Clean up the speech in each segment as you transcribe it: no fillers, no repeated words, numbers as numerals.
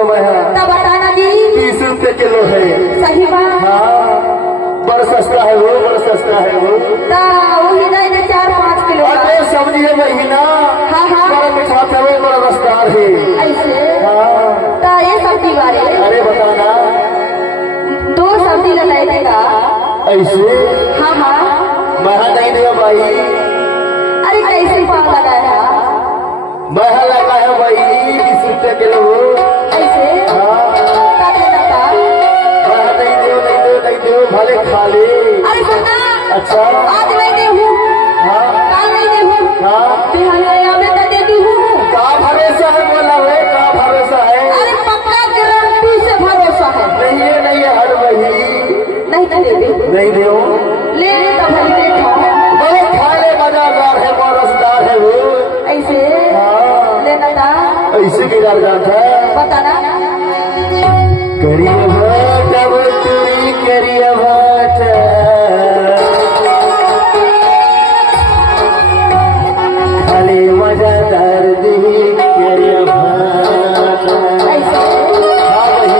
Kilo में है। तब बताना जी 30 रुपये किलो है। सही बात। हाँ बड़ा सस्ता है वो, बड़ा सस्ता है वो। वही नहीं 4-5 किलो। अरे सब्जी है महीना। हाँ हाँ बड़ा मीठा है वो, बड़ा रसदार है। ऐसे हाँ ये सब्जी बारे। अरे बताना 2 सब्जी लगाने का ऐसे। हाँ हाँ महा नहीं दिया भाई। अरे कैसे पाव लगाया? महा लगा है भाई 20 रुपये किलो। ऐसे हाँ महा नहीं दो भले खा ले। अरे सुनना। अच्छा आज मैं दे हूँ। हाँ कल नहीं दे हूँ। हाँ बिहार में तो देती हूँ। का भरोसा है बोला हुए, का भरोसा है? अरे पक्का गारंटी से भरोसा है। नहीं है हर वही नहीं नहीं दे ले तो भाई देखो बड़े खाने मजादार है, रसदार है वो। ऐसे लेना था ऐसे गिर जाता है। बताना करिए भाट अब चोरी करिए भाट खाली मजादार दी करिए भाट। हाँ वही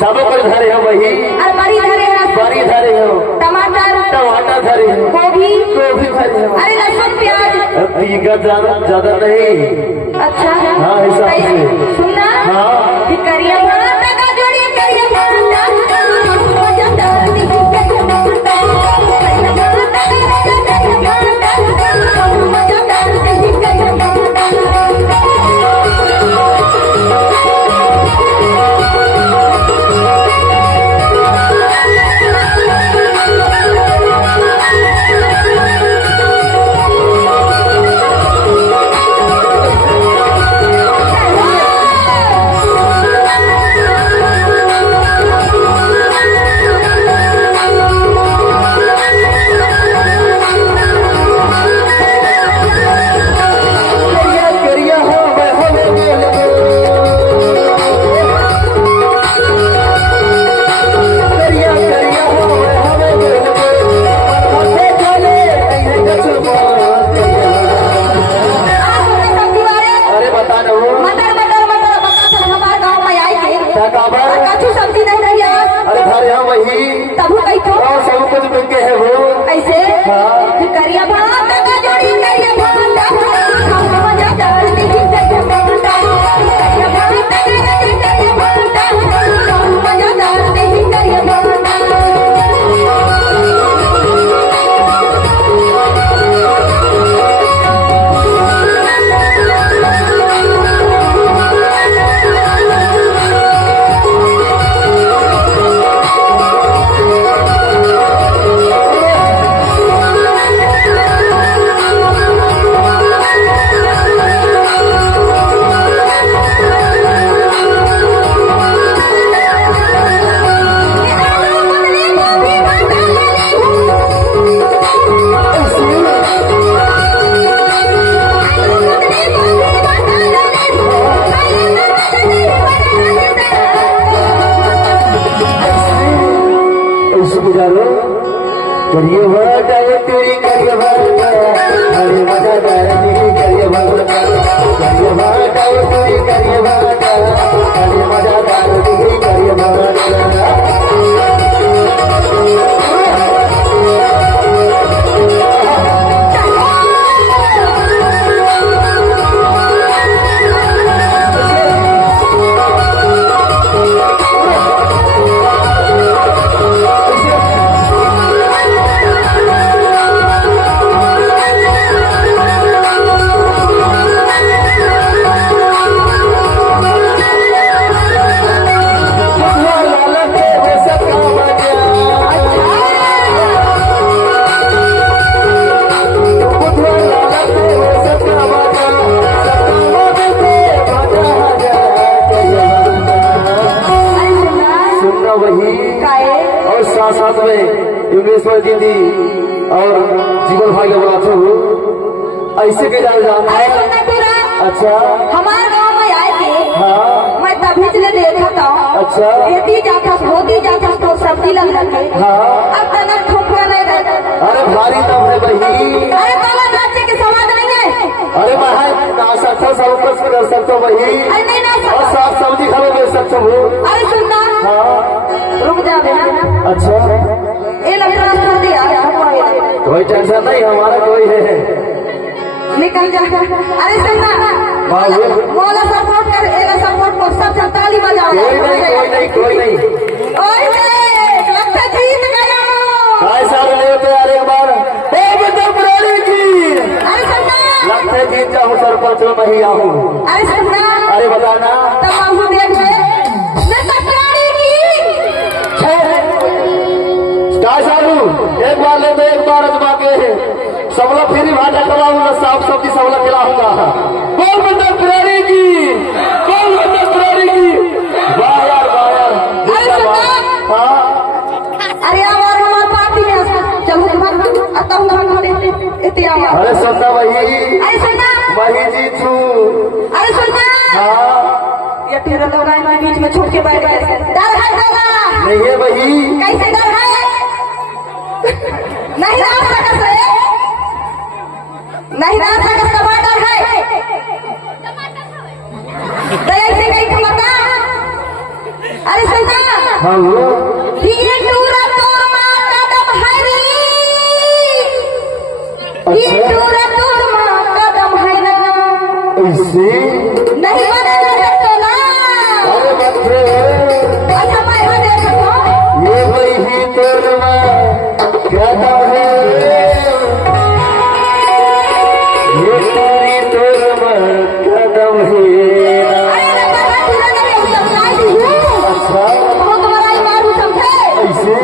सब पर धरे हो वही। बड़ी धरे हो टमाटर धरे हो गोभी धरे हो। अरे लहसुन प्याज ज्यादा नहीं। अच्छा हाँ हिसाब से सुनना। हाँ करिया का जोड़ी करिया सब्जी नहीं है। अरे भरे हम वही तब कही तो सब कुछ मिल के है वो। ऐसे करिया भात का जोड़ी करिया करिए भाट तेरी करिए भाट अरे मजादार दी करिए भाट करिए भाट तेरी करिए भाट अरे मजादार दी करिए भाट। ईश्वर दीदी और जीवन भाई का बोला तू ऐसे के जान अरे सुनना तेरा अच्छा हमारे गांव में आए थे। हाँ मैं तभी से देखा था। अच्छा खेती जाता होती जाता तो सब्जी लग रही। हाँ अब तक ठोकरा नहीं रहता। अरे भारी तब है बही अरे बाबा नाचे के समाज नहीं है। अरे भाई ना सकता सब कुछ कर सकते बही अरे नहीं ना और साग सब्जी खाने बेच सकते हो। अरे सुनना हाँ रुक जा बेटा। अच्छा ये लग रहा कर दिया कोई टेंशन नहीं हमारा कोई है निकल जा। अरे सुनना बाबू मौला सपोर्ट कर एला सपोर्ट को सब ताली बजाओ। कोई नहीं ओए लगता जीत गया। काय साल ले तो यार एक बार पुरानी की अरे सुनना लगता जीत जाऊँ सरपंच में नहीं आऊँ। अरे सुनना अरे बताना तब देख मैं तकरारी की काय सालू एक बार ले तो एक बार अजमा के सब लोग फिर भाटा खिलाऊंगा साफ सब्जी सब लोग खिलाऊंगा। कौन बंदा पुरानी की वाह यार हाँ अरे यार हमारे पार्टी में चलो अरे सुनना वही अरे सुनना वही जी तू अरे सुनना हाँ ये तेरा लोग आए बीच में छोड़ के बैठ गए। डर है दादा नहीं है वही कैसे डर है नहीं ना सकत है नहीं ना सकत टमाटर है दया से कहीं टमाटर। अरे सुनना हाँ ये टूरा तोर मां कदम हरी ये टूरा तोर मां कदम हरी ऐसे नहीं बना सकते ना। अरे बच्चे अच्छा मैं यहाँ देख सकता हूँ। ये वही तोरमा कहता है ये पूरी तोरमा कदम है अरे मैं पूरा नहीं हूँ समझाई हूँ अच्छा बहुत बड़ा ही मारू समझे। ऐसे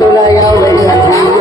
तुला या वैराची